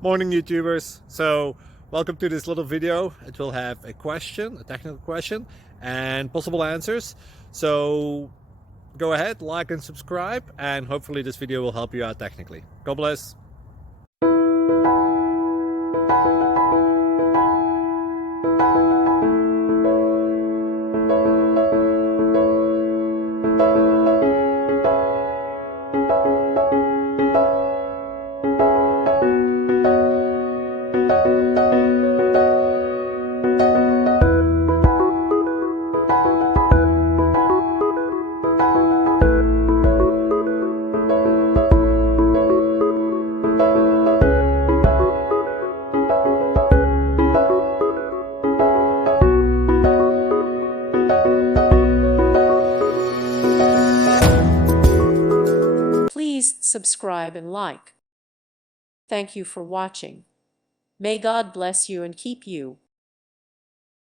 Morning YouTubers. So welcome to this little video. It will have a question, a technical question, and possible answers. So go ahead, like and subscribe, and hopefully this video will help you out technically. God bless. Please subscribe and like. Thank you for watching. May God bless you and keep you.